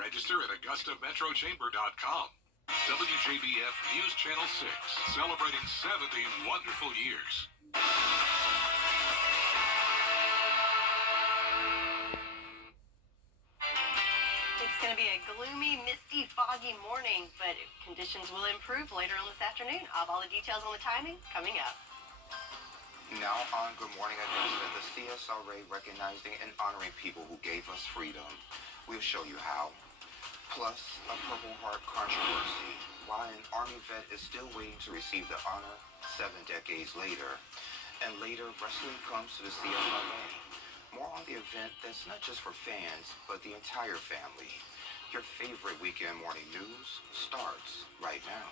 Register at AugustaMetroChamber.com. WJBF News Channel 6, celebrating 70 wonderful years. It's going to be a gloomy, misty, foggy morning, but conditions will improve later on this afternoon. I'll have all the details on the timing coming up. Now on Good Morning Augusta, the CSRA recognizing and honoring people who gave us freedom. We'll show you how. Plus, a Purple Heart controversy. Why an Army vet is still waiting to receive the honor 7 decades later. And later, wrestling comes to the CSRA. More on the event that's not just for fans, but the entire family. Your favorite weekend morning news starts right now.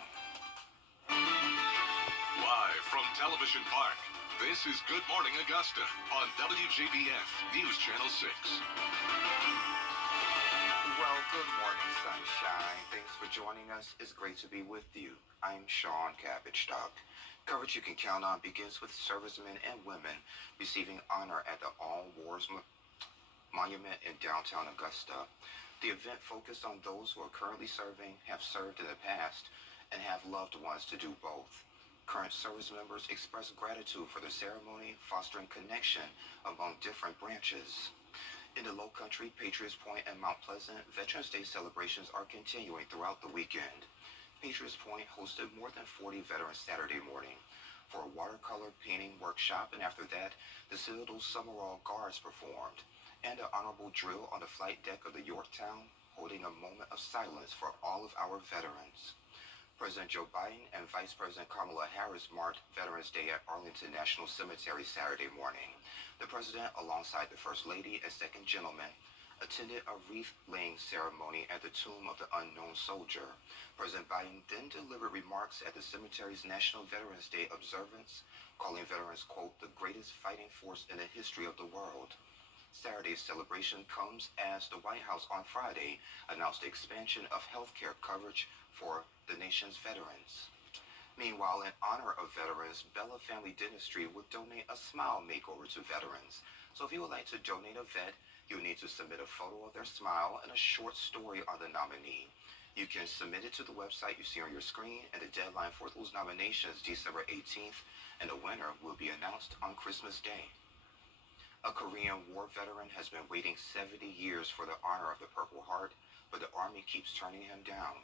Live from Television Park, this is Good Morning Augusta on WJBF News Channel 6. Well, good morning, sunshine. Thanks for joining us. It's great to be with you. I'm Sean Cabbage-Stock. Coverage you can count on begins with servicemen and women receiving honor at the All Wars Monument in downtown Augusta. The event focused on those who are currently serving, have served in the past, and have loved ones to do both. Current service members express gratitude for the ceremony, fostering connection among different branches. In the Low Country, Patriots Point, and Mount Pleasant, Veterans Day celebrations are continuing throughout the weekend. Patriots Point hosted more than 40 veterans Saturday morning for a watercolor painting workshop, and after that, the Citadel Summerall Guards performed, and an honorable drill on the flight deck of the Yorktown, holding a moment of silence for all of our veterans. President Joe Biden and Vice President Kamala Harris marked Veterans Day at Arlington National Cemetery Saturday morning. The president, alongside the First Lady and Second Gentleman, attended a wreath-laying ceremony at the Tomb of the Unknown Soldier. President Biden then delivered remarks at the cemetery's National Veterans Day observance, calling veterans, quote, the greatest fighting force in the history of the world. Saturday's celebration comes as the White House on Friday announced the expansion of health care coverage for the nation's veterans. Meanwhile, in honor of veterans, Bella Family Dentistry would donate a smile makeover to veterans. So if you would like to donate a vet, you'll need to submit a photo of their smile and a short story on the nominee. You can submit it to the website you see on your screen, and the deadline for those nominations December 18th, and the winner will be announced on Christmas Day. A Korean War veteran has been waiting 70 years for the honor of the Purple Heart, but the Army keeps turning him down.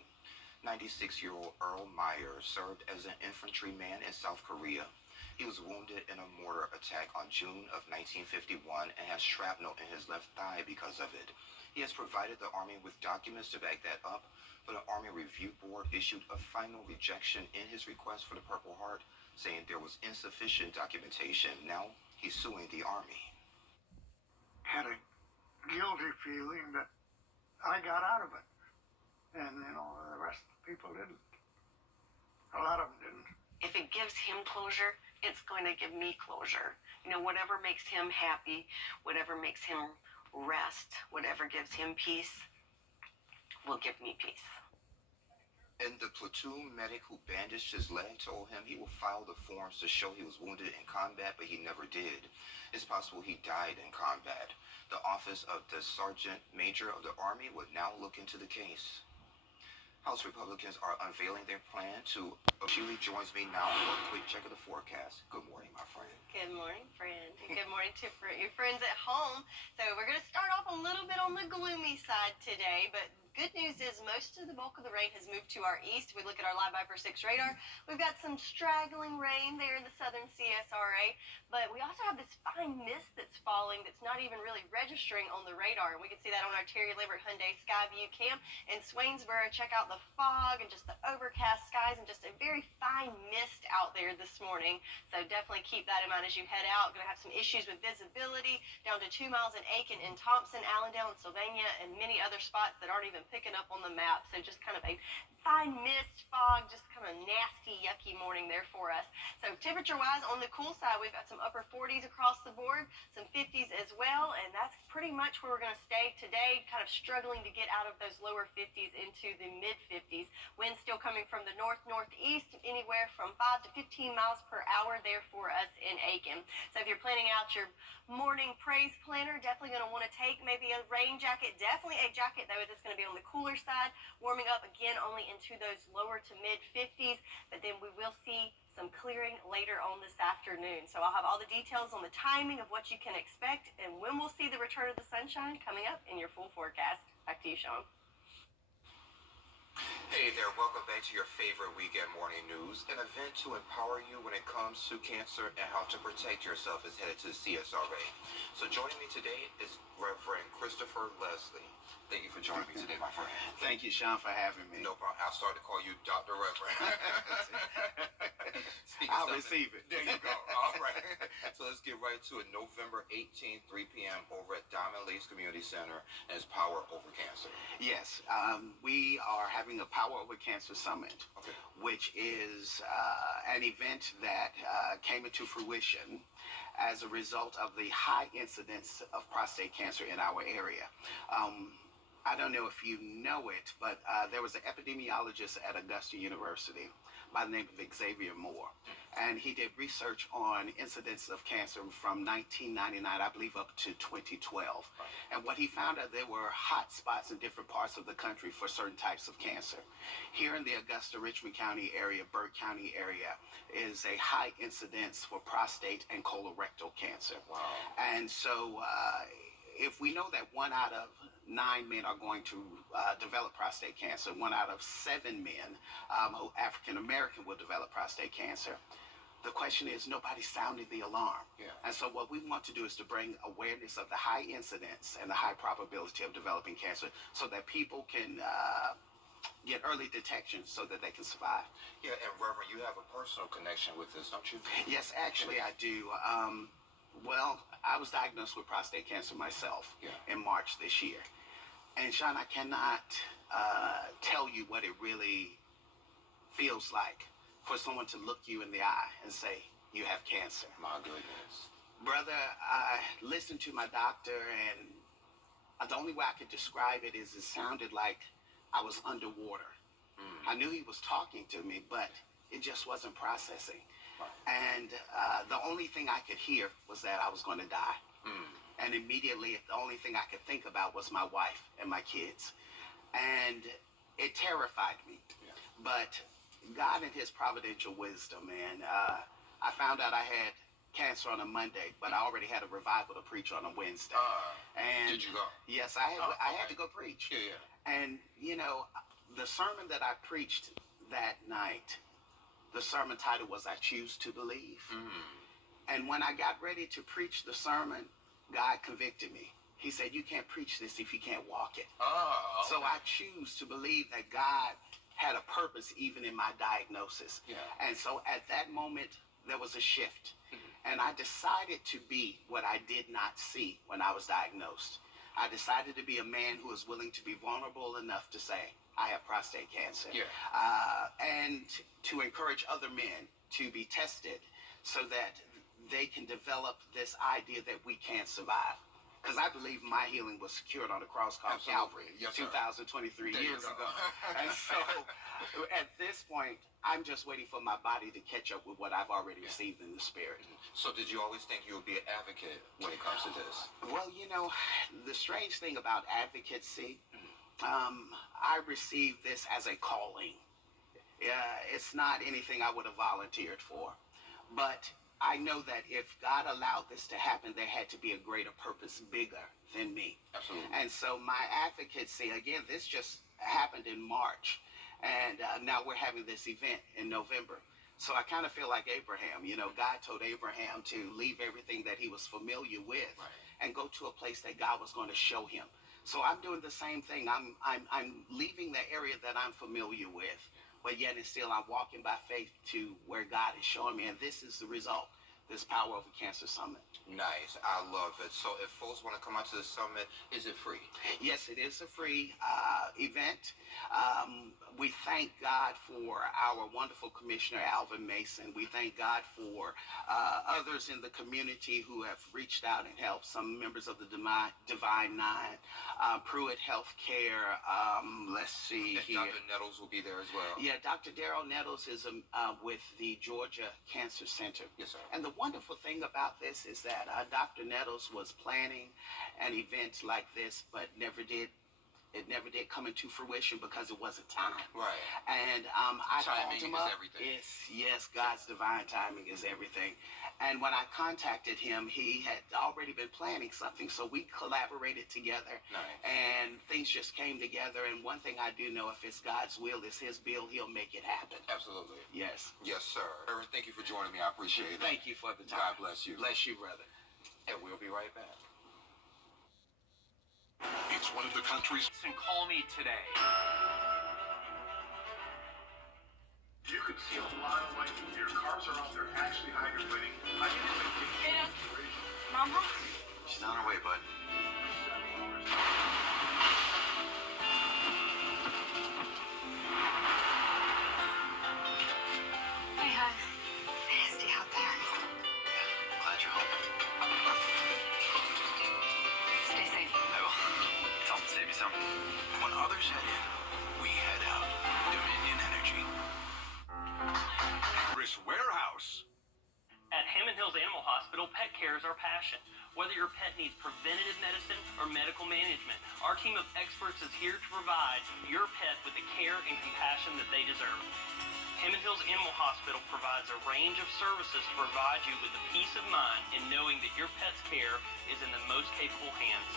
96-year-old Earl Meyer served as an infantryman in South Korea. He was wounded in a mortar attack on June of 1951 and has shrapnel in his left thigh because of it. He has provided the Army with documents to back that up, but an Army Review Board issued a final rejection in his request for the Purple Heart, saying there was insufficient documentation. Now he's suing the Army. Had a guilty feeling that I got out of it. And, the rest of the people didn't. A lot of them didn't. If it gives him closure, it's going to give me closure. Whatever makes him happy, whatever makes him rest, whatever gives him peace, will give me peace. And the platoon medic who bandaged his leg told him he will file the forms to show he was wounded in combat, but he never did. It's possible he died in combat. The office of the Sergeant Major of the Army would now look into the case. House Republicans are unveiling their plan to... Sheely joins me now for a quick check of the forecast. Good morning, my friend. Good morning, friend. Good morning to your friends at home. So we're going to start off a little bit on the gloomy side today, but good news is most of the bulk of the rain has moved to our east. We look at our Live by for 6 radar. We've got some straggling rain there in the southern CSRA, but we also have this fine mist that's falling that's not even really registering on the radar. And we can see that on our Terry Libbert Hyundai Skyview cam in Swainsboro. Check out the fog and just the overcast skies and just a very fine mist out there this morning. So definitely keep that in mind as you head out. Going to have some issues with visibility down to 2 miles in Aiken, in Thompson, Allendale, and Sylvania, and many other spots that aren't even picking up on the map. So just kind of a fine mist, fog, just kind of nasty, yucky morning there for us. So temperature-wise, on the cool side, we've got some upper 40s across the board, some 50s as well, and that's pretty much where we're going to stay today, kind of struggling to get out of those lower 50s into the mid-50s. Winds still coming from the north-northeast, anywhere from 5 to 15 miles per hour there for us in Aiken. So if you're planning out your morning praise planner, definitely going to want to take maybe a rain jacket, definitely a jacket, though, as it's going to be on on the cooler side, warming up again only into those lower to mid 50s, but then we will see some clearing later on this afternoon. So I'll have all the details on the timing of what you can expect and when we'll see the return of the sunshine coming up in your full forecast. Back to you, Sean. Hey there, welcome back to your favorite weekend morning news. An event to empower you when it comes to cancer and how to protect yourself is headed to the CSRA. So joining me today is Reverend Christopher Leslie. Thank you for joining me today, my friend. Thank you, Sean, for having me. No problem. I'll start to call you Dr. Reverend. I'll receive it. There you go. All right. So let's get right to it. November 18th, 3 p.m. over at Diamond Lakes Community Center, and it's Power Over Cancer. Yes, we are having a Power Over Cancer Summit, Okay. which is an event that came into fruition as a result of the high incidence of prostate cancer in our area. I don't know if you know it, but there was an epidemiologist at Augusta University by the name of Xavier Moore, and he did research on incidence of cancer from 1999, I believe, up to 2012. And what he found out, there were hot spots in different parts of the country for certain types of cancer. Here in the Augusta, Richmond County area, Burke County area, is a high incidence for prostate and colorectal cancer. Wow. And so if we know that 1 out of 9 men are going to develop prostate cancer, 1 out of 7 men who African American will develop prostate cancer, the question is, nobody sounded the alarm. Yeah. And so what we want to do is to bring awareness of the high incidence and the high probability of developing cancer so that people can get early detection so that they can survive. Yeah, and Reverend, you have a personal connection with this, don't you? Yes, actually I do. Well, I was diagnosed with prostate cancer myself in March this year. And Sean, I cannot tell you what it really feels like for someone to look you in the eye and say, you have cancer. My goodness. Brother, I listened to my doctor, and the only way I could describe it is it sounded like I was underwater. I knew he was talking to me, but it just wasn't processing. And the only thing I could hear was that I was going to die. And immediately, the only thing I could think about was my wife and my kids. And it terrified me. Yeah. But God in his providential wisdom, and I found out I had cancer on a Monday, but I already had a revival to preach on a Wednesday. And did you go? Yes, I had to go preach. Yeah. And, you know, the sermon that I preached that night, the sermon title was I Choose to Believe. And when I got ready to preach the sermon, God convicted me. He said, you can't preach this if you can't walk it. Okay. So I choose to believe that God had a purpose even in my diagnosis. Yeah. And so at that moment, there was a shift. And I decided to be what I did not see when I was diagnosed. I decided to be a man who is willing to be vulnerable enough to say, I have prostate cancer. Yeah. And to encourage other men to be tested so that they can develop this idea that we can survive. Because I believe my healing was secured on the cross called Calvary, Yes, sir. 2023 There you years go. ago. And so at this point, I'm just waiting for my body to catch up with what I've already received in the spirit. So did you always think you would be an advocate when it comes to this? Well, you know, the strange thing about advocacy, I received this as a calling. It's not anything I would have volunteered for. But I know that if God allowed this to happen, there had to be a greater purpose, bigger than me. Absolutely. And so my advocacy, again, this just happened in March. And now we're having this event in November. So I kind of feel like Abraham. You know, God told Abraham to leave everything that he was familiar with and go to a place that God was going to show him. So I'm doing the same thing. I'm leaving the area that I'm familiar with, but yet and still I'm walking by faith to where God is showing me. And this is the result, this Power Over Cancer Summit. Nice. I love it. So if folks want to come out to the summit, is it free? Yes, it is a free event. We thank God for our wonderful Commissioner, Alvin Mason. We thank God for others in the community who have reached out and helped, some members of the Divine Nine, Pruitt Healthcare, let's see And here. Dr. Nettles will be there as well. Yeah, Dr. Darrell Nettles is with the Georgia Cancer Center. Yes, sir. And the wonderful thing about this is that Dr. Nettles was planning an event like this, but never did It never did come into fruition because it wasn't time. Right. And I called Timing him is up. everything. Yes, God's divine timing is everything. And when I contacted him, he had already been planning something, so we collaborated together. Nice. And things just came together. And one thing I do know, if it's God's will, it's his bill, he'll make it happen. Absolutely. Yes. Yes, sir. Reverend, thank you for joining me. I appreciate it. Thank you for the time. God bless you. Bless you, brother. And we'll be right back. It's one of the country's. And call me today. You can see a lot of light. Your cars are out there actually hydroplaning. I think it's a Yeah. situation. Mama? She's on her way, bud. 7 hours. Hey, hon. Nasty out there. Glad you're home. Stay safe. I will. Tell them to save you some. When others head in, we head out. Dominion Energy. Chris Warehouse. At Hammond Hills Animal Hospital, pet care is our passion. Whether your pet needs preventative medicine or medical management, our team of experts is here to provide your pet with the care and compassion that they deserve. Hammond Hills Animal Hospital provides a range of services to provide you with the peace of mind in knowing that your pet's care is in the most capable hands.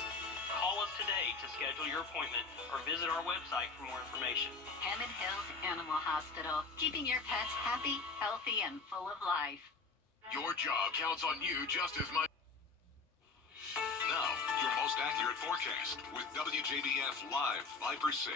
Call us today to schedule your appointment or visit our website for more information. Hammond Hills Animal Hospital, keeping your pets happy, healthy, and full of life. Your job counts on you just as much. Now, your most accurate forecast with WJBF Live Viper 6.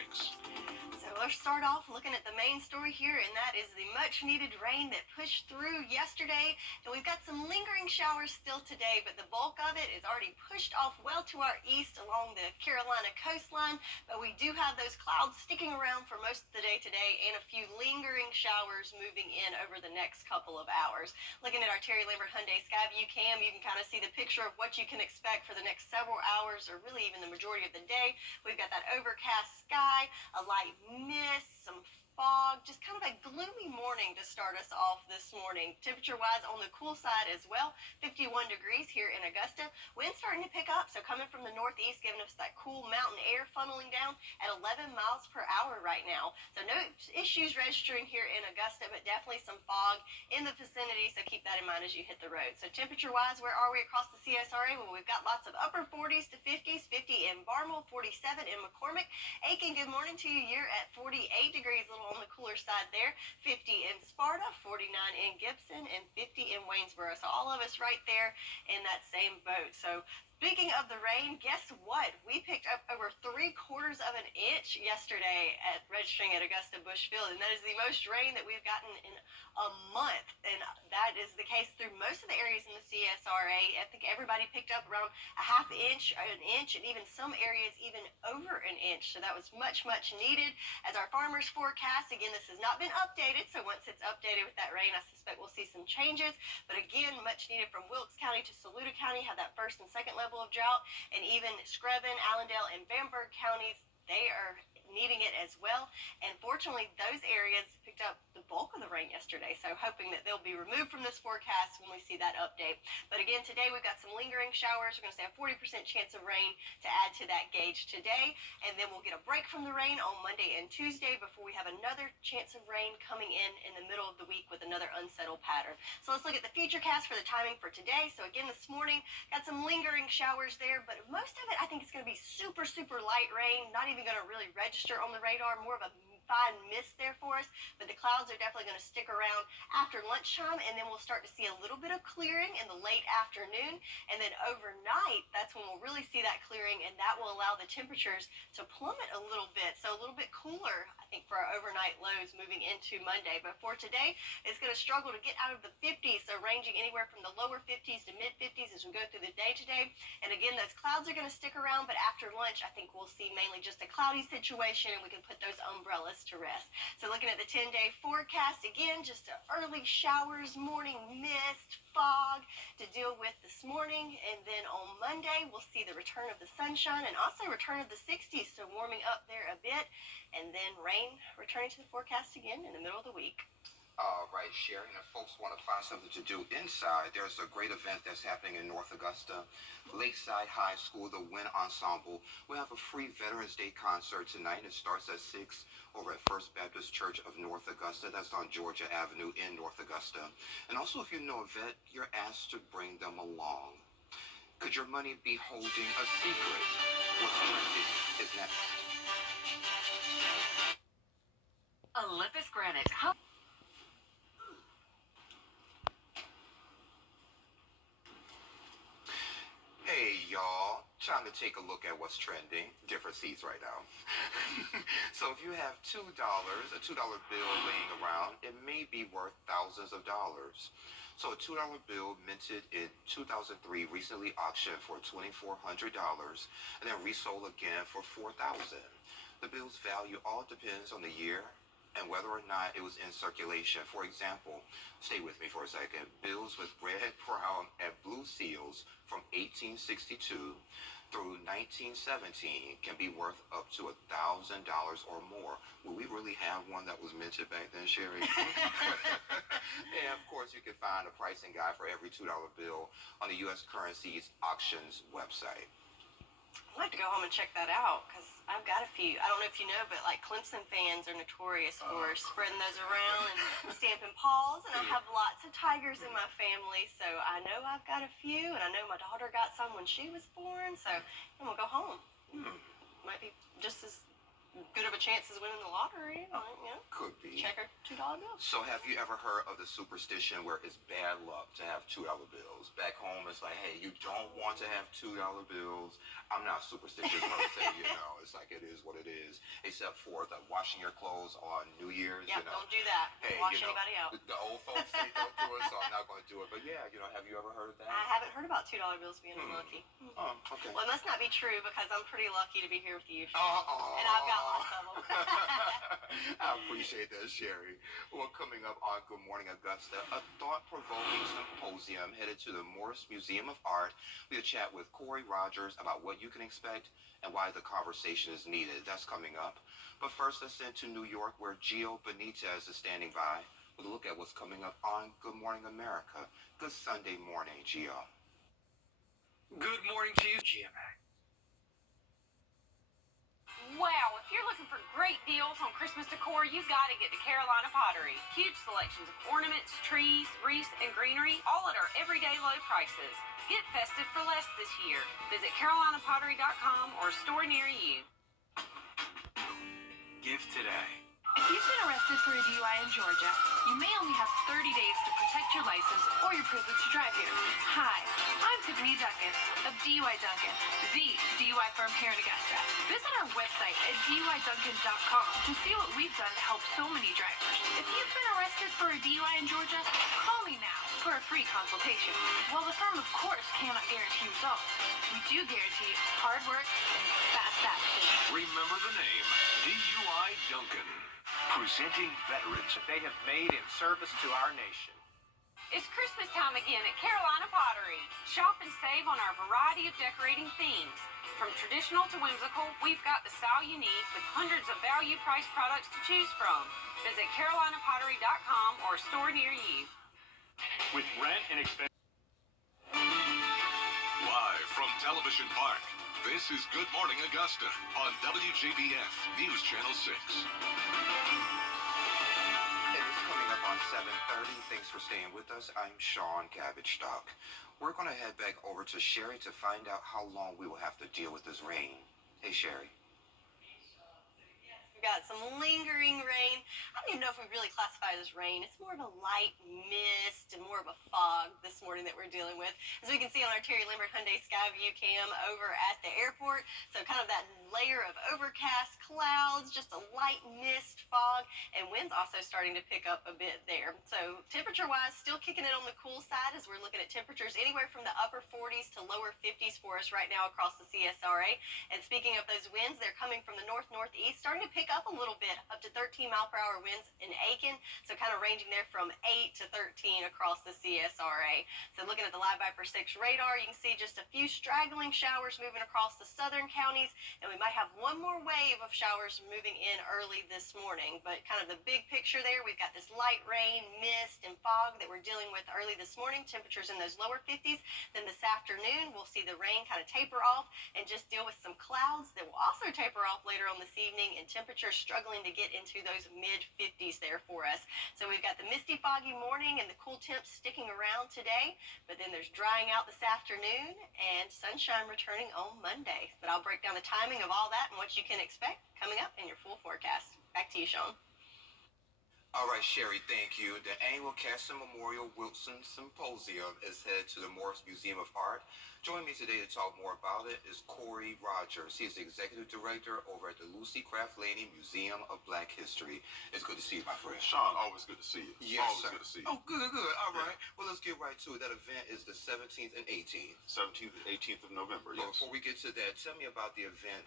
So let's start off looking at the main story here, and that is the much-needed rain that pushed through yesterday. And we've got some lingering showers still today, but the bulk of it is already pushed off well to our east along the Carolina coastline. But we do have those clouds sticking around for most of the day today, and a few lingering showers moving in over the next couple of hours. Looking at our Terry Lambert Hyundai Skyview cam, you can kind of see the picture of what you can expect for the next several hours, or really even the majority of the day. We've got that overcast sky, a light mist, some fog, just kind of a gloomy morning to start us off this morning. Temperature-wise, on the cool side as well, 51 degrees here in Augusta. Wind starting to pick up, so coming from the northeast, giving us that cool mountain air funneling down at 11 miles per hour right now. So no issues registering here in Augusta, but definitely some fog in the vicinity, so keep that in mind as you hit the road. So temperature-wise, where are we across the CSRA? Well, we've got lots of upper 40s to 50s, 50 in Barnwell, 47 in McCormick. Aiken, good morning to you. You're at 48 degrees, a little on the cooler side there. 50 in Sparta, 49 in Gibson, and 50 in Waynesboro. So all of us right there in that same boat. So speaking of the rain, guess what? We picked up over 3/4 of an inch yesterday at registering at Augusta Bush Field, and that is the most rain that we've gotten in a month. And that is the case through most of the areas in the CSRA. I think everybody picked up around a half inch, an inch, and even some areas even over an inch. So that was much, much needed. As our farmers forecast, again, this has not been updated, so once it's updated with that rain, I suspect we'll see some changes. But again, much needed from Wilkes County to Saluda County, have that first and second level of drought, and even Screven, Allendale, and Bamberg counties, they are needing it as well. And fortunately, those areas picked up the bulk of the rain yesterday, so hoping that they'll be removed from this forecast when we see that update. But again, today we've got some lingering showers. We're going to say a 40% chance of rain to add to that gauge today, and then we'll get a break from the rain on Monday and Tuesday before we have another chance of rain coming in the middle of the week with another unsettled pattern. So let's look at the futurecast for the timing for today. So again, this morning, got some lingering showers there, but most of it I think is going to be super, super light rain, not even going to really register on the radar, more of a fine mist there for us, but the clouds are definitely going to stick around after lunchtime, and then we'll start to see a little bit of clearing in the late afternoon, and then overnight, that's when we'll really see that clearing, and that will allow the temperatures to plummet a little bit, so a little bit cooler, I think, for our overnight lows moving into Monday. But for today, it's going to struggle to get out of the 50s, so ranging anywhere from the lower 50s to mid-50s as we go through the day today. And again, those clouds are going to stick around, but after lunch, I think we'll see mainly just a cloudy situation, and we can put those umbrellas to rest. So looking at the 10-day forecast, again, just early showers, morning mist, fog to deal with this morning, and then on Monday we'll see the return of the sunshine and also return of the 60s, so warming up there a bit, and then rain returning to the forecast again in the middle of the week. All right, Sherry, and if folks want to find something to do inside, there's a great event that's happening in North Augusta. Lakeside High School, the Wind Ensemble, will have a free Veterans Day concert tonight. It starts at 6 over at First Baptist Church of North Augusta. That's on Georgia Avenue in North Augusta. And also, if you know a vet, you're asked to bring them along. Could your money be holding a secret? What's trending is next. Olympus Granite. Hey y'all, time to take a look at what's trending. Different seats right now. So if you have $2, a $2 bill laying around, it may be worth thousands of dollars. So a $2 bill minted in 2003 recently auctioned for $2,400 and then resold again for $4,000. The bill's value all depends on the year and whether or not it was in circulation. For example, stay with me for a second. Bills with red, brown, and blue seals from 1862 through 1917 can be worth up to $1,000 or more. Will we really have one that was minted back then, Sherry? And of course, you can find a pricing guide for every $2 bill on the U.S. Currency's auctions website. I'd like to go home and check that out because I've got a few. I don't know if you know, but like Clemson fans are notorious for spreading those around and stamping paws. And I have lots of Tigers in my family, so I know I've got a few, and I know my daughter got some when she was born. So I'm gonna go home. Might be just as good of a chance as winning the lottery. Like, you know, Could be. check her $2 bill. So have you ever heard of the superstition where it's bad luck to have $2 bills? Back home, it's like, hey, you don't want to have $2 bills. I'm not superstitious per se, you know. It's like it is what it is. Except for the washing your clothes on New Year's, Yeah, you know. don't do that. Hey, Wash you know, anybody out. the old folks say don't do it, so I'm not going to do it. But yeah, you know, have you ever heard of that? I haven't heard about $2 bills being unlucky. Oh, okay. Well, it must not be true because I'm pretty lucky to be here with you. Oh, And I've got lots of them. I appreciate that, Sherry. Well, coming up on Good Morning Augusta, a thought-provoking symposium headed to the Morris Museum of Art. We'll chat with Corey Rogers about what you can expect and why the conversation is needed. That's coming up. But first, let's send to New York, where Gio Benitez is standing by with a look at what's coming up on Good Morning America. Good Sunday morning, Gio. Good morning to you, GMA. Wow, if you're looking for great deals on Christmas decor, you've got to get to Carolina Pottery. Huge selections of ornaments, trees, wreaths, and greenery, all at our everyday low prices. Get festive for less this year. Visit carolinapottery.com or a store near you. Give today. If you've been arrested for a DUI in Georgia, you may only have 30 days to protect your license or your privilege to drive here. Hi, I'm Tiffany Duncan of DUI Duncan, the DUI firm here in Augusta. Visit our website at DUIDuncan.com to see what we've done to help so many drivers. If you've been arrested for a DUI in Georgia, call me now for a free consultation. While the firm, of course, cannot guarantee results, we do guarantee hard work and fast action. Remember the name, DUI Duncan. Presenting veterans That they have made in service to our nation. It's Christmas time again at Carolina Pottery. Shop and save on our variety of decorating themes. From traditional to whimsical, we've got the style you need with hundreds of value-priced products to choose from. Visit carolinapottery.com or a store near you. With rent and expense. live from Television Park. This is Good Morning Augusta on WJBF News Channel 6. It is coming up on 7:30. Thanks for staying with us. I'm Sean Cabbage Stock. We're going to head back over to Sherry to find out how long we will have to deal with this rain. Hey, Sherry. We've got some lingering rain. I don't even know if we really classify it as rain. It's more of a light mist and more of a fog this morning that we're dealing with. As we can see on our Terry Lambert Hyundai Skyview cam over at the airport. So kind of that layer of overcast clouds, just a light mist, fog, and wind's also starting to pick up a bit there. So temperature-wise, still kicking it on the cool side as we're looking at temperatures anywhere from the upper 40s to lower 50s for us right now across the CSRA. And speaking of those winds, they're coming from the north-northeast, starting to pick up a little bit, up to 13-mile-per-hour winds in Aiken, so kind of ranging there from 8 to 13 across the CSRA. So looking at the Live Viper 6 radar, you can see just a few straggling showers moving across the southern counties, and we might have one more wave of showers moving in early this morning. But kind of the big picture there, we've got this light rain, mist, and fog that we're dealing with early this morning, temperatures in those lower 50s. Then this afternoon, we'll see the rain kind of taper off and just deal with some clouds that will also taper off later on this evening, and temperatures struggling to get into those mid-50s there for us. So we've got the misty, foggy morning and the cool temps sticking around today, but then there's drying out this afternoon and sunshine returning on Monday. But I'll break down the timing of all that and what you can expect coming up in your full forecast. Back to you, Sean. All right, Sherry, thank you. The annual Caston Memorial Wilson Symposium is headed to the Morris Museum of Art. Joining me today to talk more about it is Corey Rogers. He is the Executive Director over at the Lucy Craft Laney Museum of Black History. It's good to see you, my friend. Sean, always good to see you. Yes, always sir. good to see you. Oh, good. All right. Well, let's get right to it. That event is the 17th and 18th. 17th and 18th of November, yes. Before we get to that, tell me about the event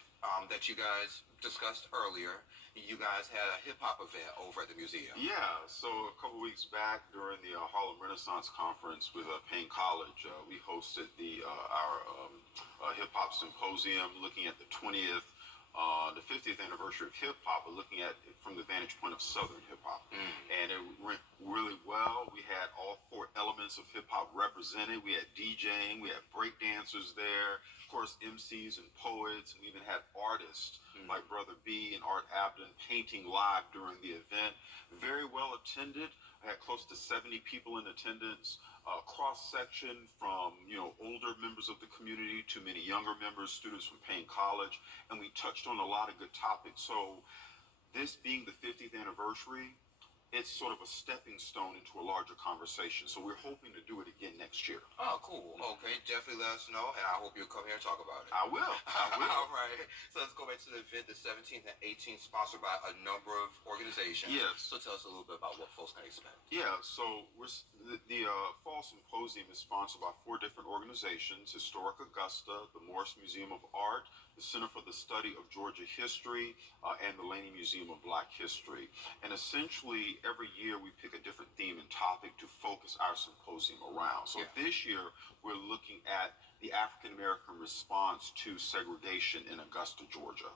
that you guys discussed earlier. You guys had a hip-hop event over at the museum. Yeah, so a couple weeks back during the Harlem Renaissance Conference with Payne College, we hosted our hip-hop symposium looking at the 50th anniversary of hip-hop, but looking at it from the vantage point of Southern hip-hop. And it went really well. We had all four elements of hip-hop represented. We had DJing, we had breakdancers there, of course, MCs and poets, and we even had artists like Brother B and Art Abden painting live during the event. Very well attended. I had close to 70 people in attendance. Cross-section from, older members of the community to many younger members, students from Payne College, and we touched on a lot of good topics. So this being the 50th anniversary, it's sort of a stepping stone into a larger conversation. So we're hoping to do it again next year. Oh, cool. Okay, definitely let us know, and I hope you'll come here and talk about it. I will. All right. So let's go back to the event, the 17th and 18th, sponsored by a number of organizations. Yes. So tell us a little bit about what folks can expect. Yeah, so the Fall Symposium is sponsored by 4 different organizations: Historic Augusta, the Morris Museum of Art, the Center for the Study of Georgia History, and the Laney Museum of Black History. And essentially, every year we pick a different theme and topic to focus our symposium around. So this year, we're looking at the African American response to segregation in Augusta, Georgia.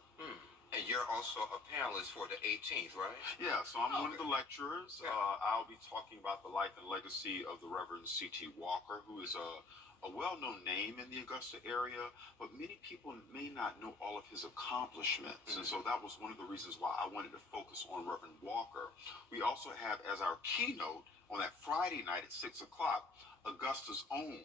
And you're also a panelist for the 18th, right? Yeah, so I'm one of the lecturers. I'll be talking about the life and legacy of the Reverend C.T. Walker, who is a well-known name in the Augusta area, but many people may not know all of his accomplishments. And so that was one of the reasons why I wanted to focus on Reverend Walker. We also have as our keynote on that Friday night at 6 o'clock, Augusta's own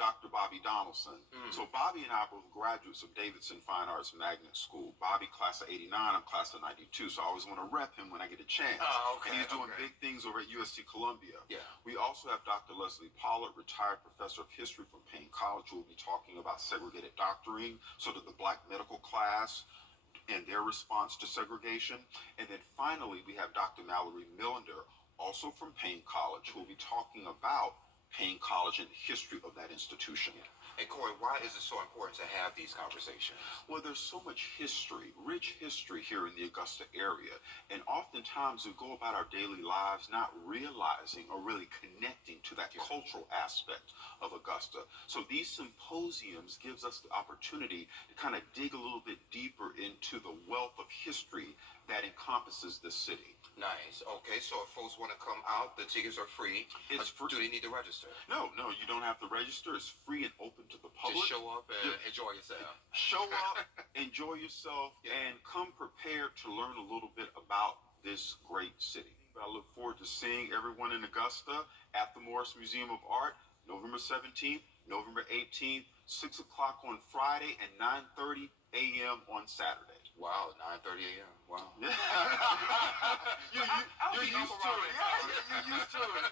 Dr. Bobby Donaldson. So Bobby and I are both graduates of Davidson Fine Arts Magnet School. Bobby, class of 89, I'm class of 92, so I always want to rep him when I get a chance. And he's doing big things over at USC Columbia. We also have Dr. Leslie Pollard, retired professor of history from Payne College, who will be talking about segregated doctoring, sort of the black medical class and their response to segregation. And then finally, we have Dr. Mallory Millender, also from Payne College, who will be talking about Payne College and the history of that institution. And Corey, why is it so important to have these conversations? Well, there's so much history, rich history here in the Augusta area. And oftentimes we go about our daily lives not realizing or really connecting to that cultural aspect of Augusta. So these symposiums gives us the opportunity to kind of dig a little bit deeper into the wealth of history that encompasses this city. Nice. Okay, so if folks want to come out, the tickets are free. It's free. Do they need to register? No, you don't have to register. It's free and open to the public. Just show up and enjoy yourself. Show up, enjoy yourself, and come prepared to learn a little bit about this great city. I look forward to seeing everyone in Augusta at the Morris Museum of Art, November 17th, November 18th, 6 o'clock on Friday, and 9:30 a.m. on Saturday. Wow, 9:30 a.m. Wow. You're used to it. You're used to it.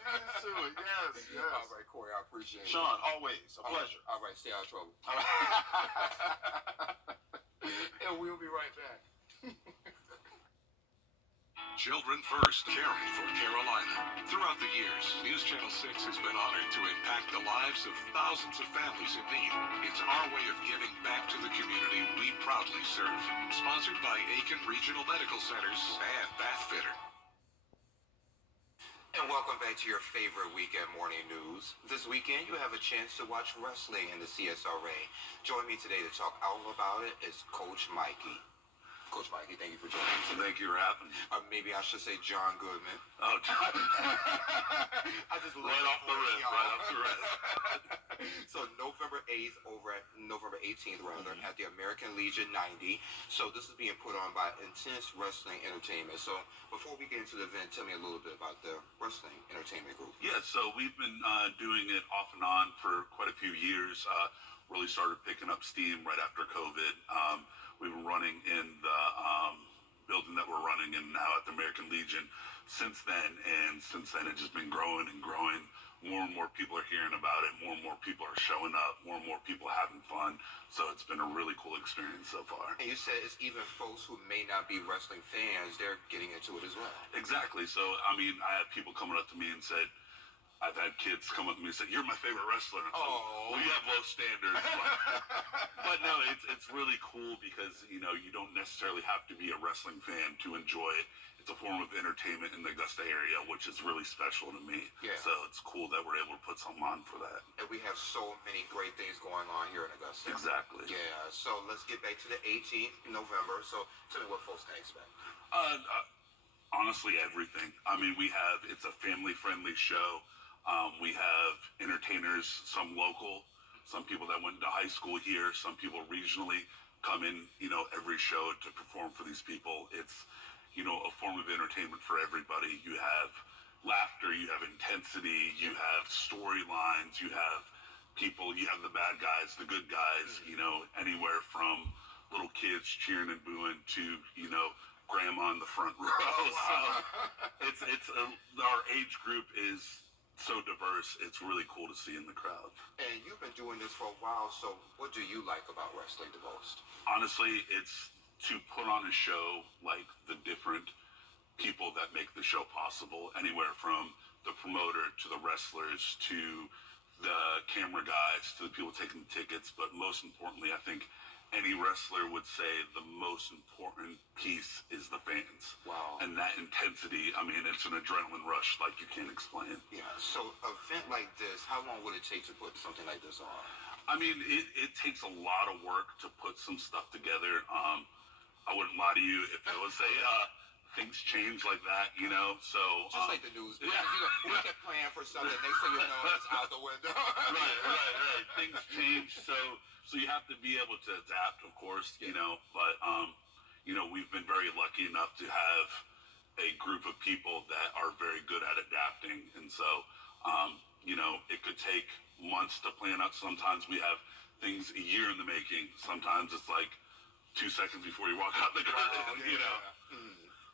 Yes. All right, Corey, I appreciate it. Sean, always a pleasure. All right, stay out of trouble. And we'll be right back. Children first, caring for Carolina. Throughout the years, News Channel 6 has been honored to impact the lives of thousands of families in need. It's our way of giving back to the community we proudly serve. Sponsored by Aiken Regional Medical Centers and Bath Fitter. And welcome back to your favorite weekend morning news. This weekend, you have a chance to watch wrestling in the CSRA. Join me today to talk all about it is Coach Mikey. Coach Mikey, thank you for joining me today. Thank you for having me. Maybe I should say John Goodman. Oh, John. I just right off the rip, right off the rip. So November 8th over at November 18th rather at the American Legion 90. So this is being put on by Intense Wrestling Entertainment. So before we get into the event, tell me a little bit about the wrestling entertainment group. Yeah, so we've been doing it off and on for quite a few years. Really started picking up steam right after COVID. We were running in the building that we're running in now at the American Legion since then, and since then it's just been growing and growing. More and more people are hearing about it. More and more people are showing up. More and more people are having fun. So it's been a really cool experience so far. And you said it's even folks who may not be wrestling fans, they're getting into it as well. Exactly. So, I mean, I had people coming up to me and said, I've had kids come up to me and say, "You're my favorite wrestler." And well, you have low standards. But no, it's really cool because, you know, you don't necessarily have to be a wrestling fan to enjoy it. It's a form of entertainment in the Augusta area, which is really special to me. Yeah. So it's cool that we're able to put something on for that. And we have so many great things going on here in Augusta. Exactly. Yeah, so let's get back to the 18th November. So tell me what folks can expect. Honestly, everything. I mean, it's a family-friendly show. We have entertainers, some local, some people that went to high school here, some people regionally come in, you know, every show to perform for these people. It's, you know, a form of entertainment for everybody. You have laughter, you have intensity, you have storylines, you have people, you have the bad guys, the good guys, you know, anywhere from little kids cheering and booing to, you know, grandma in the front row. So our age group is so diverse. It's really cool to see in the crowd. And you've been doing this for a while, so what do you like about wrestling the most? Honestly, it's to put on a show like the different people that make the show possible, anywhere from the promoter to the wrestlers to the camera guys to the people taking the tickets. But most importantly, I think any wrestler would say the most important piece is the fans. Wow. And that intensity, I mean, it's an adrenaline rush like you can't explain. Yeah, so an event like this, how long would it take to put something like this on? I mean, it takes a lot of work to put some stuff together. I wouldn't lie to you if I would say things change like that, you know. So just like the news, yeah. You know, we can plan for something, next thing you know, it's out the window. right. Things change, so you have to be able to adapt, of course, you know. But you know, we've been very lucky enough to have a group of people that are very good at adapting, and so you know, it could take months to plan out. Sometimes we have things a year in the making. Sometimes it's like 2 seconds before you walk out the curtain, you know.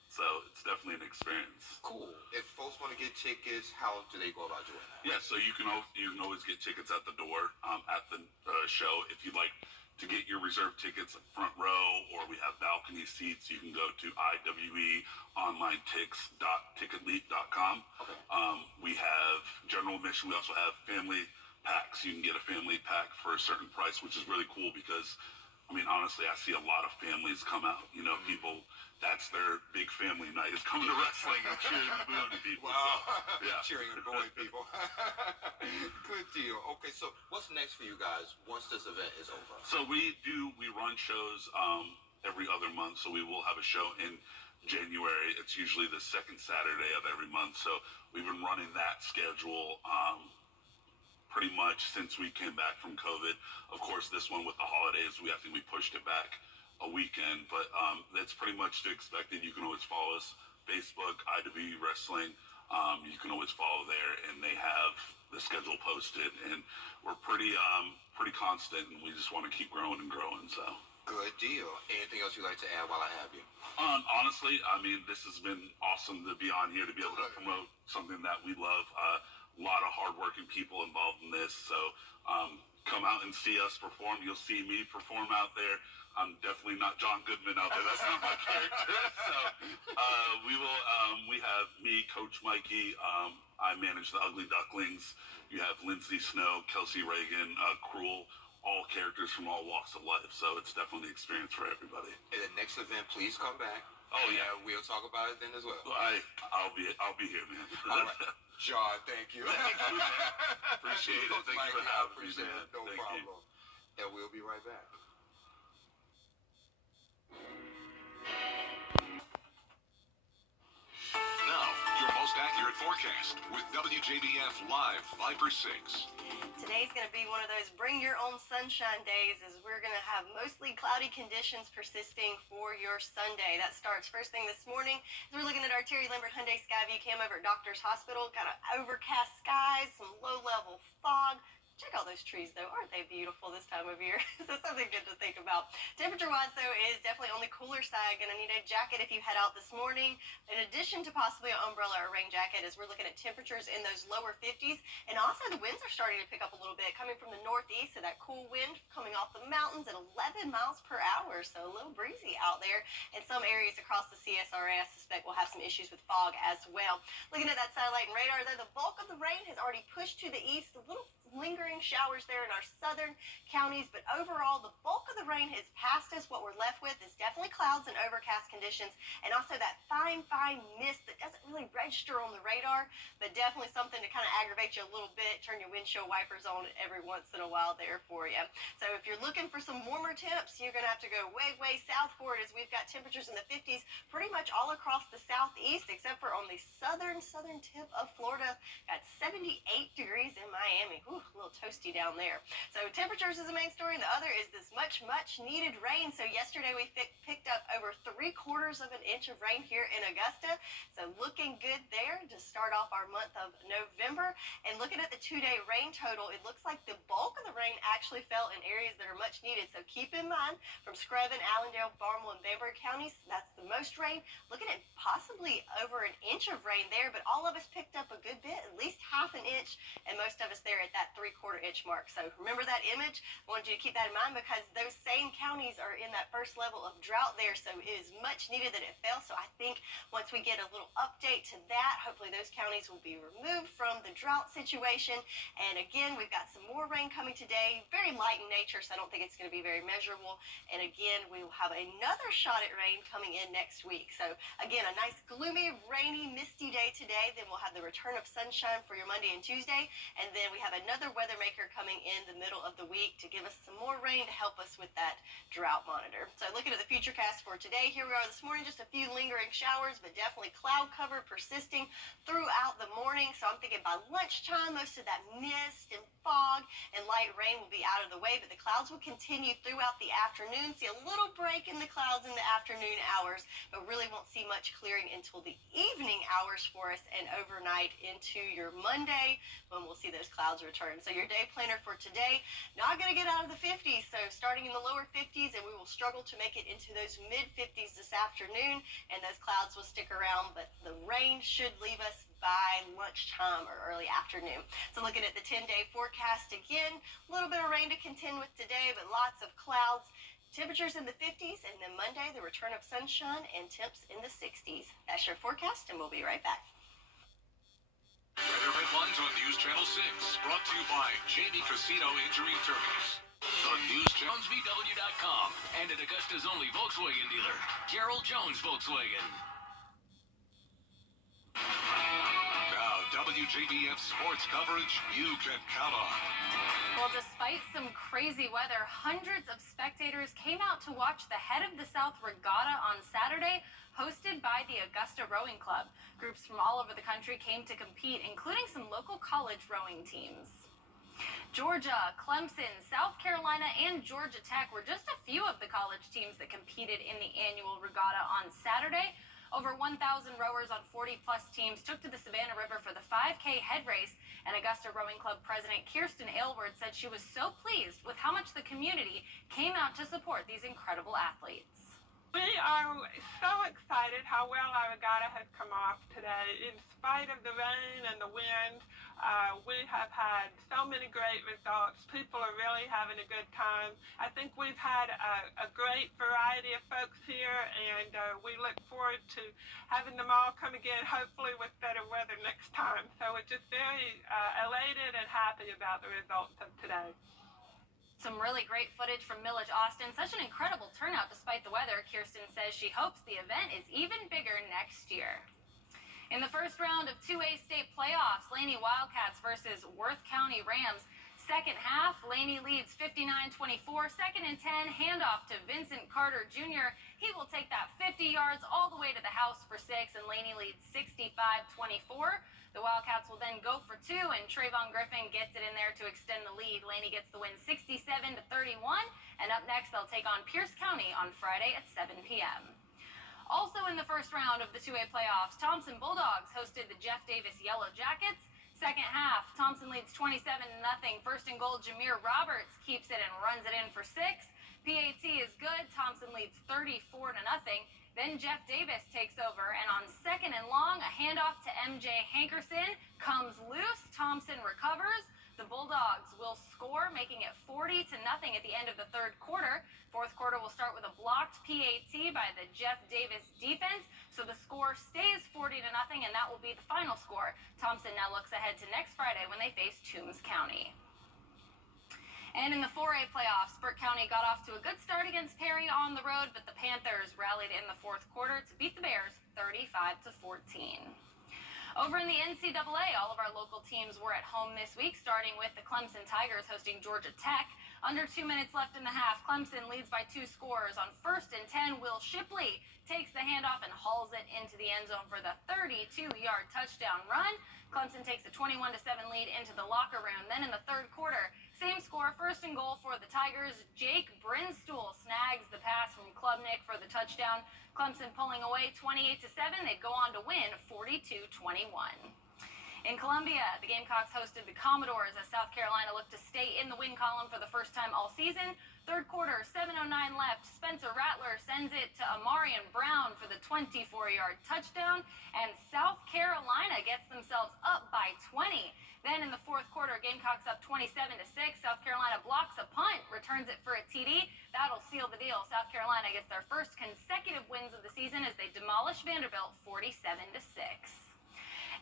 So it's definitely an experience. Cool. If folks want to get tickets, how do they go about doing that? Yeah, so you can always get tickets at the door at the show. If you'd like to get your reserved tickets front row, or we have balcony seats, you can go to iweonlinetix.ticketleap.com. Okay. We have general admission. We also have family packs. You can get a family pack for a certain price, which is really cool because, I mean, honestly, I see a lot of families come out. You know, people, that's their big family night, is coming to wrestling and cheering and booing people. Wow. So, yeah. Cheering and booing people. Good deal. Okay, so what's next for you guys once this event is over? So we run shows every other month. So we will have a show in January. It's usually the second Saturday of every month. So we've been running that schedule pretty much since we came back from COVID. Of course, this one with the holidays, we pushed it back a weekend, but that's pretty much to expect it. You can always follow us, Facebook, IW Wrestling. You can always follow there, and they have the schedule posted, and we're pretty constant, and we just want to keep growing and growing. So good deal. Anything else you'd like to add while I have you? Honestly, I mean, this has been awesome to be on here, to be able to promote something that we love. A lot of hardworking people involved in this, so come out and see us perform. You'll see me perform out there. I'm definitely not John Goodman out there. That's not my character. So we have me, Coach Mikey. I manage the Ugly Ducklings. You have Lindsay Snow, Kelsey Reagan, Cruel, all characters from all walks of life. So it's definitely an experience for everybody. And the next event, please come back. Oh yeah, we'll talk about it then as well. I'll be here, man. All right, John, thank you. Thank you, man. Appreciate it. Thank you for having me, man. No Thank problem. And we'll be right back. Now, your most accurate forecast with WJBF Live Viper 6. Today's going to be one of those bring your own sunshine days, as we're going to have mostly cloudy conditions persisting for your Sunday. That starts first thing this morning as we're looking at our Terry Lambert Hyundai Skyview cam over at Doctor's Hospital. Got an overcast skies, some low-level fog. Check out those trees, though. Aren't they beautiful this time of year? So something good to think about. Temperature-wise, though, is definitely on the cooler side. Going to need a jacket if you head out this morning, in addition to possibly an umbrella or rain jacket, as we're looking at temperatures in those lower 50s. And also, the winds are starting to pick up a little bit, coming from the northeast. So that cool wind coming off the mountains at 11 miles per hour. So a little breezy out there. And some areas across the CSRA, I suspect, will have some issues with fog as well. Looking at that satellite and radar, though, the bulk of the rain has already pushed to the east. A little lingering showers there in our southern counties, but overall the bulk of the rain has passed us. What we're left with is definitely clouds and overcast conditions, and also that fine mist that doesn't really register on the radar, but definitely something to kind of aggravate you a little bit. Turn your windshield wipers on every once in a while there for you. So if you're looking for some warmer temps, you're going to have to go way south for it, as we've got temperatures in the 50s pretty much all across the southeast, except for on the southern tip of Florida. Got 78 degrees in Miami. Ooh, a little toasty down there. So temperatures is the main story, and the other is this much needed rain. So yesterday we picked up over 3/4 of an inch of rain here in Augusta. So looking good there to start off our month of November. And looking at the 2-day rain total, it looks like the bulk of the rain actually fell in areas that are much needed. So keep in mind, from Screven, Allendale, Barnwell, and Bamberg counties, that's the most rain. Looking at possibly over an inch of rain there, but all of us picked up a good bit, at least half an inch, and most of us there at that 3/4 inch mark. So remember that image. I wanted you to keep that in mind, because those same counties are in that first level of drought there. So it is much needed that it fell. So I think once we get a little update to that, hopefully those counties will be removed from the drought situation. And again, we've got some more rain coming today, very light in nature, so I don't think it's going to be very measurable. And again, we will have another shot at rain coming in next week. So again, a nice gloomy, rainy, misty day today. Then we'll have the return of sunshine for your Monday and Tuesday. And then we have another weather maker coming in the middle of the week to give us some more rain to help us with that drought monitor. So looking at the futurecast for today, here we are this morning, just a few lingering showers, but definitely cloud cover persisting throughout the morning. So I'm thinking by lunchtime, most of that mist and fog and light rain will be out of the way, but the clouds will continue throughout the afternoon. See a little break in the clouds in the afternoon hours, but really won't see much clearing until the evening hours for us and overnight into your Monday, when we'll see those clouds return. So your day planner for today, not going to get out of the 50s. So starting in the lower 50s, and we will struggle to make it into those mid 50s this afternoon, and those clouds will stick around, but the rain should leave us by lunchtime or early afternoon. So looking at the 10-day forecast again, a little bit of rain to contend with today, but lots of clouds. Temperatures in the 50s, and then Monday, the return of sunshine and temps in the 60s. That's your forecast, and we'll be right back. Weather headlines on News Channel 6, brought to you by Jamie Casino Injury Attorneys. The News Channel. JonesVW.com and at Augusta's only Volkswagen dealer, Gerald Jones Volkswagen. Now, WJBF sports coverage you can count on. Well, despite some crazy weather, hundreds of spectators came out to watch the Head of the South Regatta on Saturday, hosted by the Augusta Rowing Club. Groups from all over the country came to compete, including some local college rowing teams. Georgia, Clemson, South Carolina, and Georgia Tech were just a few of the college teams that competed in the annual regatta on Saturday. Over 1,000 rowers on 40-plus teams took to the Savannah River for the 5K head race, and Augusta Rowing Club President Kirsten Aylward said she was so pleased with how much the community came out to support these incredible athletes. We are so excited how well our regatta has come off today. In spite of the rain and the wind, we have had so many great results. People are really having a good time. I think we've had a great variety of folks here, and we look forward to having them all come again, hopefully with better weather next time. So we're just very elated and happy about the results of today. Some really great footage from Millage Austin. Such an incredible turnout despite the weather. Kirsten says she hopes the event is even bigger next year. In the first round of 2A state playoffs, Laney Wildcats versus Worth County Rams. Second half, Laney leads 59-24. Second and 10, handoff to Vincent Carter Jr. He will take that 50 yards all the way to the house for 6, and Laney leads 65-24. The Wildcats will then go for 2, and Trayvon Griffin gets it in there to extend the lead. Laney gets the win 67-31, and up next they'll take on Pierce County on Friday at 7 p.m. Also in the first round of the 2A playoffs, Thompson Bulldogs hosted the Jeff Davis Yellow Jackets. Second half, Thompson leads 27-0. First and goal, Jameer Roberts keeps it and runs it in for 6. PAT is good. Thompson leads 34-0. Then Jeff Davis takes over, and on second and long, a handoff to MJ Hankerson comes loose. Thompson recovers. The Bulldogs will score, making it 40-0 at the end of the third quarter. Fourth quarter will start with a blocked PAT by the Jeff Davis defense. So the score stays 40-0, and that will be the final score. Thompson now looks ahead to next Friday when they face Toombs County. And in the 4A playoffs, Burke County got off to a good start against Perry on the road, but the Panthers rallied in the fourth quarter to beat the Bears 35-14. Over in the NCAA, all of our local teams were at home this week, starting with the Clemson Tigers hosting Georgia Tech. Under 2 minutes left in the half, Clemson leads by 2 scores. On first and 10, Will Shipley takes the handoff and hauls it into the end zone for the 32-yard touchdown run. Clemson takes a 21-7 lead into the locker room. Then in the third quarter, same score, first and goal for the Tigers. Jake Brinstool snags the pass from Klubnik for the touchdown. Clemson pulling away 28-7. They'd go on to win 42-21. In Columbia, the Gamecocks hosted the Commodores as South Carolina looked to stay in the win column for the first time all season. Third quarter, 7:09 left. Spencer Rattler sends it to Amarian Brown for the 24-yard touchdown, and South Carolina gets themselves up by 20. Then in the fourth quarter, Gamecocks up 27-6. South Carolina blocks a punt, returns it for a TD. That'll seal the deal. South Carolina gets their first consecutive wins of the season as they demolish Vanderbilt 47-6.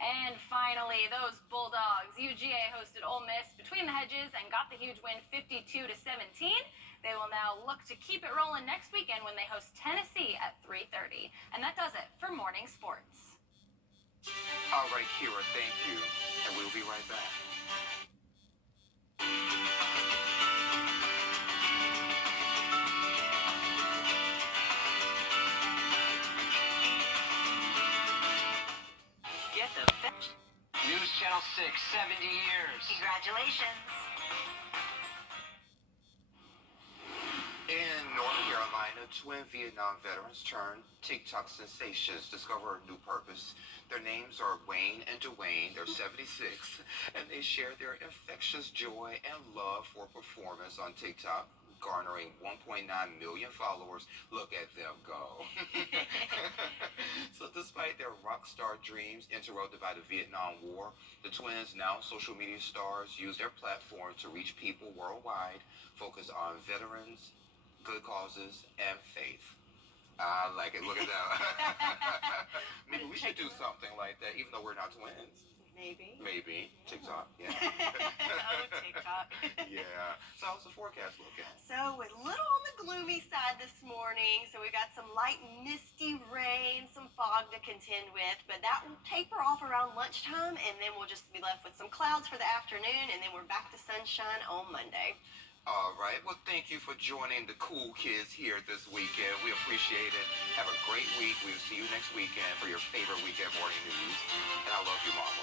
And finally, those Bulldogs. UGA hosted Ole Miss between the hedges and got the huge win 52-17. They will now look to keep it rolling next weekend when they host Tennessee at 3:30. And that does it for Morning Sports. All right, Kira, thank you. And we'll be right back. Get the best. News Channel 6, 70 years. Congratulations. In North Carolina, twin Vietnam veterans turned TikTok sensations discover a new purpose. Their names are Wayne and Dwayne. They're 76, and they share their infectious joy and love for performance on TikTok, garnering 1.9 million followers. Look at them go. So despite their rock star dreams interrupted by the Vietnam War, the twins, now social media stars, use their platform to reach people worldwide, focus on veterans, good causes, and faith. I like it. Look at that. Maybe we should do something like that, even though we're not twins. Maybe. TikTok, yeah. Oh, TikTok. Yeah. So how's the forecast looking? So a little on the gloomy side this morning. So we got some light misty rain, some fog to contend with, but that will taper off around lunchtime, and then we'll just be left with some clouds for the afternoon, and then we're back to sunshine on Monday. All right. Well, thank you for joining the cool kids here this weekend. We appreciate it. Have a great week. We'll see you next weekend for your favorite weekend morning news. And I love you, Mama.